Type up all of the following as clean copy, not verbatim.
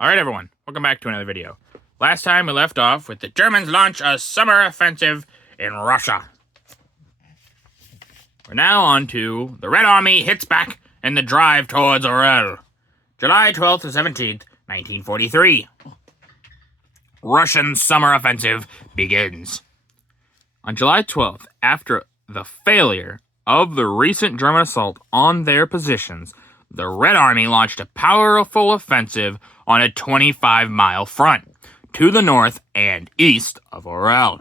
Alright everyone, welcome back to another video. Last time we left off with the Germans launch a summer offensive in Russia. We're now on to the Red Army hits back in the drive towards Orel. July 12th to 17th, 1943. Russian summer offensive begins. On July 12th, after the failure of the recent German assault on their positions, the Red Army launched a powerful offensive on a 25-mile front to the north and east of Orel.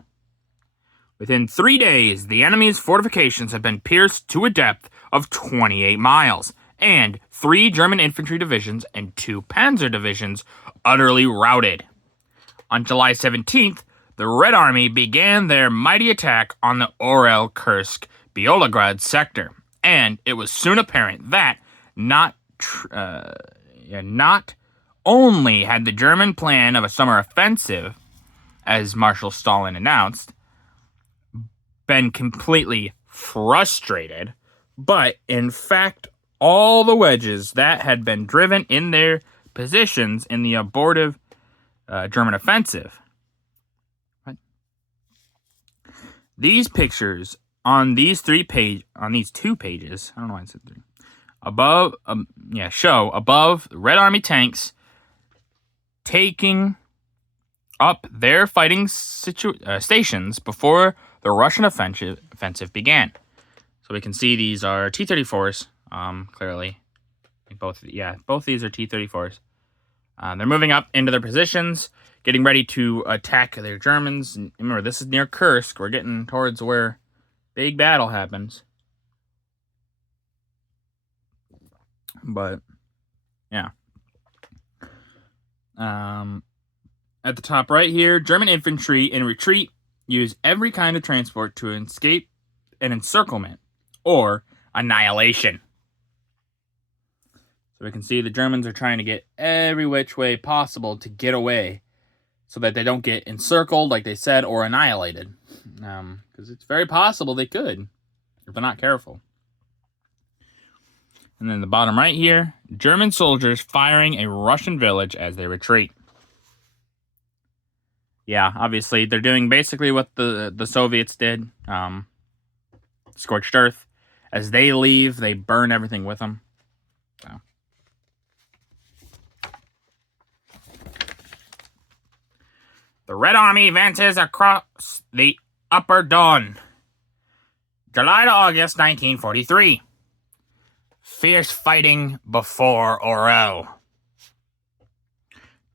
Within 3 days, the enemy's fortifications had been pierced to a depth of 28 miles, and 3 German infantry divisions and 2 panzer divisions utterly routed. On July 17th, the Red Army began their mighty attack on the Orel-Kursk-Bialograd sector, and it was soon apparent that not only had the German plan of a summer offensive, as Marshal Stalin announced, been completely frustrated, but in fact, all the wedges that had been driven in their positions in the abortive German offensive. These pictures on these 2 pages, I don't know why I said 3. Show above the Red Army tanks taking up their fighting stations before the Russian offensive began. So we can see these are T-34s, clearly. Both these are T-34s. They're moving up into their positions, getting ready to attack their Germans. And remember, this is near Kursk. We're getting towards where big battle happens. But, yeah. At the top right here, German infantry in retreat use every kind of transport to escape an encirclement or annihilation. So we can see the Germans are trying to get every which way possible to get away so that they don't get encircled, like they said, or annihilated. Because it's very possible they could if they're not careful. And then the bottom right here, German soldiers firing a Russian village as they retreat. Yeah, obviously, they're doing basically what the Soviets did. Scorched earth. As they leave, they burn everything with them. So. The Red Army advances across the Upper Don. July to August 1943. Fierce fighting before Orel.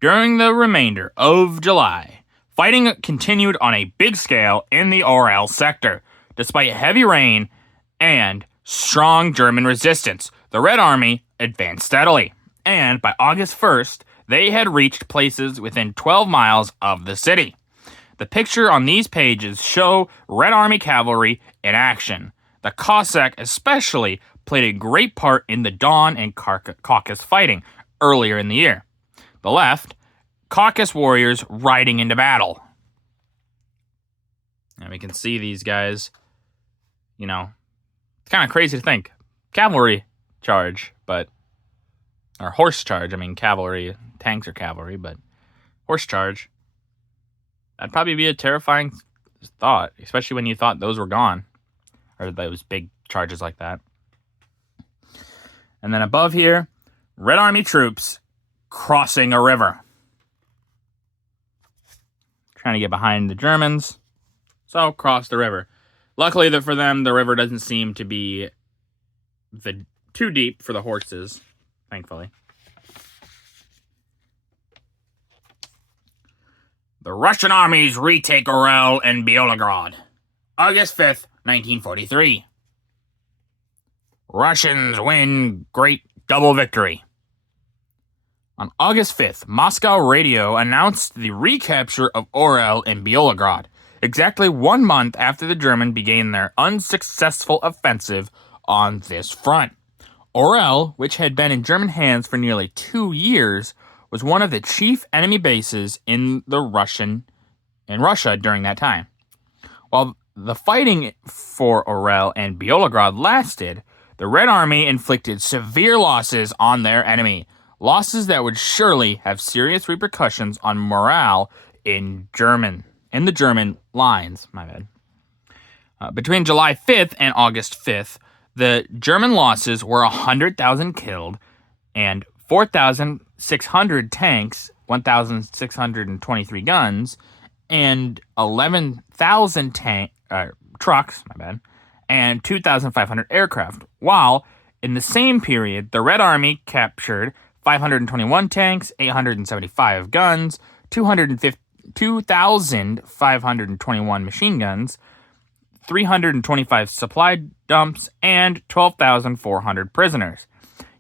During the remainder of July, fighting continued on a big scale in the Orel sector. Despite heavy rain and strong German resistance, the Red Army advanced steadily, and by August 1st, they had reached places within 12 miles of the city. The picture on these pages show Red Army cavalry in action. The Cossack especially played a great part in the Don and Caucasus fighting earlier in the year. The left, Caucasus warriors riding into battle. And we can see these guys, it's kind of crazy to think. Cavalry charge, or horse charge. I mean, cavalry, tanks are cavalry, but horse charge. That'd probably be a terrifying thought, especially when you thought those were gone, or those big charges like that. And then above here, Red Army troops crossing a river. Trying to get behind the Germans, so cross the river. Luckily for them, the river doesn't seem to be too deep for the horses, thankfully. The Russian armies retake Orel and Bialograd. August 5th, 1943. Russians win great double victory. On August 5th, Moscow radio announced the recapture of Orel and Bialograd, exactly 1 month after the Germans began their unsuccessful offensive on this front. Orel, which had been in German hands for nearly 2 years, was one of the chief enemy bases in Russia during that time. While the fighting for Orel and Bialograd lasted, the Red Army inflicted severe losses on their enemy, losses that would surely have serious repercussions on morale in the German lines. My bad. Between July 5th and August 5th, the German losses were 100,000 killed and 4,600 tanks, 1,623 guns, and 11,000 trucks, and 2,500 aircraft, while in the same period, the Red Army captured 521 tanks, 875 guns, 2,521 machine guns, 325 supply dumps, and 12,400 prisoners.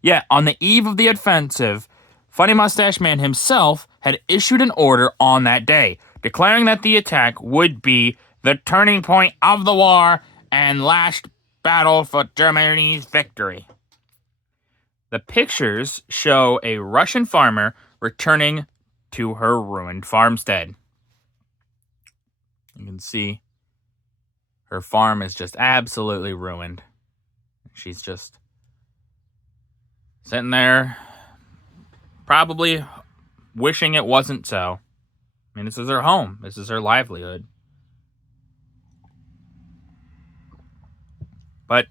Yet, on the eve of the offensive, Funny Mustache Man himself had issued an order on that day, declaring that the attack would be the turning point of the war and last battle for Germany's victory. The pictures show a Russian farmer returning to her ruined farmstead. You can see her farm is just absolutely ruined. She's just sitting there, probably wishing it wasn't so. I mean, this is her home. This is her livelihood. But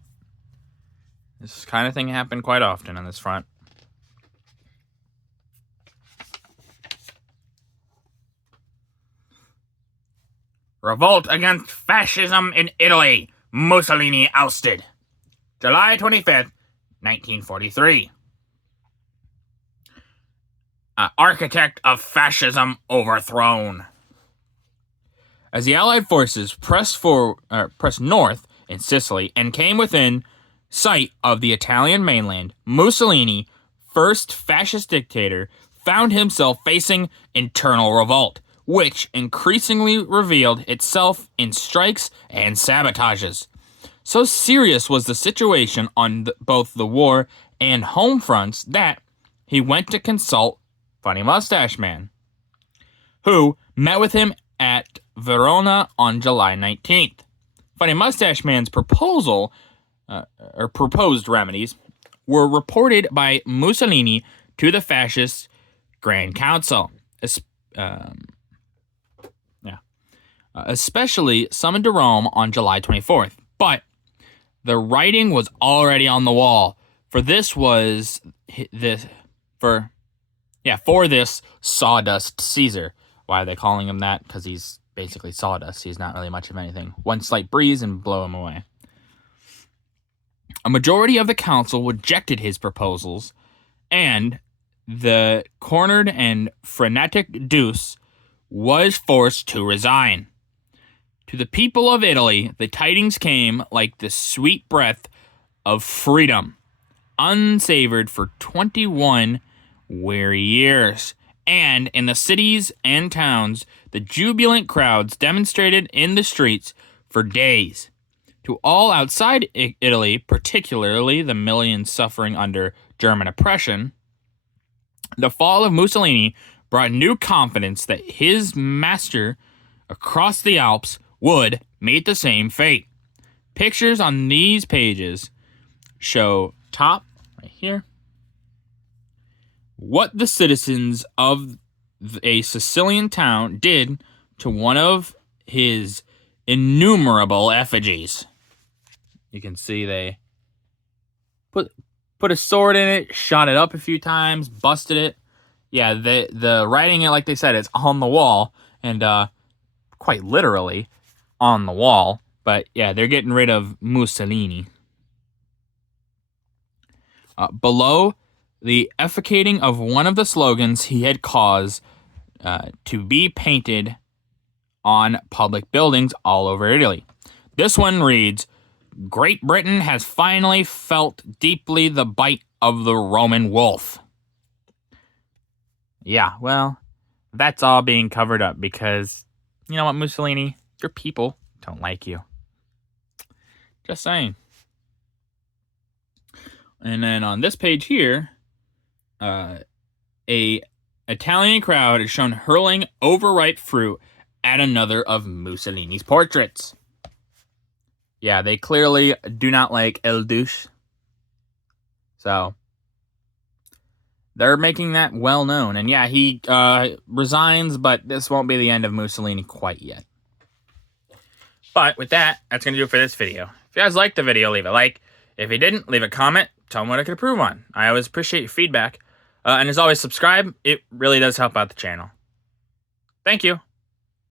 this kind of thing happened quite often on this front. Revolt against fascism in Italy. Mussolini ousted. July 25th, 1943. Architect of fascism overthrown. As the Allied forces pressed north in Sicily and came within sight of the Italian mainland, Mussolini, first fascist dictator, found himself facing internal revolt, which increasingly revealed itself in strikes and sabotages. So serious was the situation on both the war and home fronts that he went to consult Funny Mustache Man, who met with him at Verona on July 19th. Funny Mustache Man's proposed remedies were reported by Mussolini to the fascist Grand Council, especially summoned to Rome on July 24th. But the writing was already on the wall. For this Sawdust Caesar. Why are they calling him that? Because he's basically sawdust. He's not really much of anything. One slight breeze and blow him away. A majority of the council rejected his proposals, and the cornered and frenetic Deuce was forced to resign. To the people of Italy, the tidings came like the sweet breath of freedom, unsavored for 21 weary years. And in the cities and towns, the jubilant crowds demonstrated in the streets for days. To all outside Italy, particularly the millions suffering under German oppression, the fall of Mussolini brought new confidence that his master across the Alps would meet the same fate. Pictures on these pages show top, right here, what the citizens of a Sicilian town did to one of his innumerable effigies. You can see they put a sword in it, shot it up a few times, busted it. Yeah, the writing, like they said, it's on the wall, and quite literally on the wall. But yeah, they're getting rid of Mussolini. Below, the efficating of one of the slogans he had caused to be painted on public buildings all over Italy. This one reads, "Great Britain has finally felt deeply the bite of the Roman wolf." Yeah, well, that's all being covered up because, you know what, Mussolini, your people don't like you. Just saying. And then on this page here, a Italian crowd is shown hurling overripe fruit at another of Mussolini's portraits. Yeah, they clearly do not like El Duce. So, They're making that well known. And yeah, he resigns, but this won't be the end of Mussolini quite yet. But with that, that's going to do it for this video. If you guys liked the video, leave a like. If you didn't, leave a comment. Tell me what I could improve on. I always appreciate your feedback. And as always, subscribe. It really does help out the channel. Thank you.